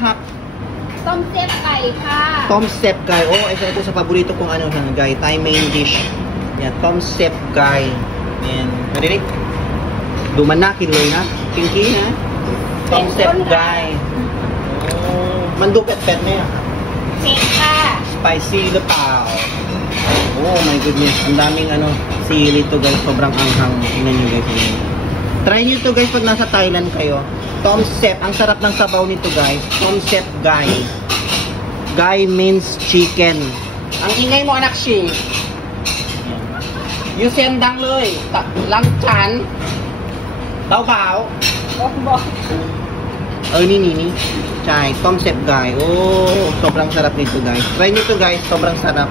ครับ ต้มเสียบไก่ค่ะ Tom Step Guy. Oh, isa ito sa paborito kong ano guy, Thai main dish. Yan, Tom Step Guy. Yan. Marinig? Dumanak, kinuloy na. Kinky na. Tom Step Guy. Oh, mandupet pet na yan. เผ็ดค่ะ Spicy lupaw. Oh my goodness. Ang daming ano, sili to guys. Sobrang anghang. Tingnan nyo guys. Try nyo to guys pag nasa Thailand kayo. Tom Step. Ang sarap ng sabaw nito guys. Tom Step Guy. Guy means chicken. Ang ingay mo anak si. You sendang loy. Lang chan. Bao bao. บอก Ni. Chai. Tom Step Guy. Oh, sobrang sarap nito guys. Try nyo to guys. Sobrang sarap.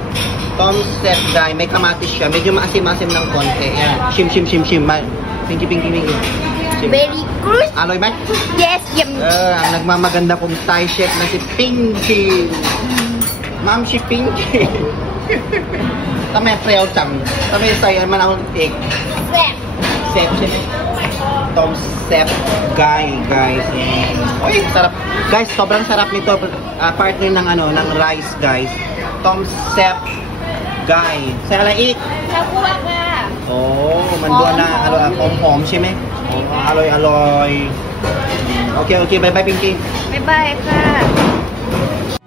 Tom Step Guy. May kamatis siya. Medyo maasim-asim ng konti. Yan. Shim. Pinky. Shim. very good. Aloy ba? Yes, yum. Ang nagmamaganda kong Thai chef na si Pinky. Ma'am, si Pinky. Tama yung trail chang. Tama yung sayo man akong tik. Step. Step. Tom Step Guy, guys. Uy, sarap. Guys, sobrang sarap nito. Partner ng ano, ng rice, guys. Tom Step Guy. Sa alaik. ชาคั่วค่ะ Oh, mandua na. Hom,ใช่ไหม อร่อย โอเค bye bye Pinky บ๊ายบายค่ะ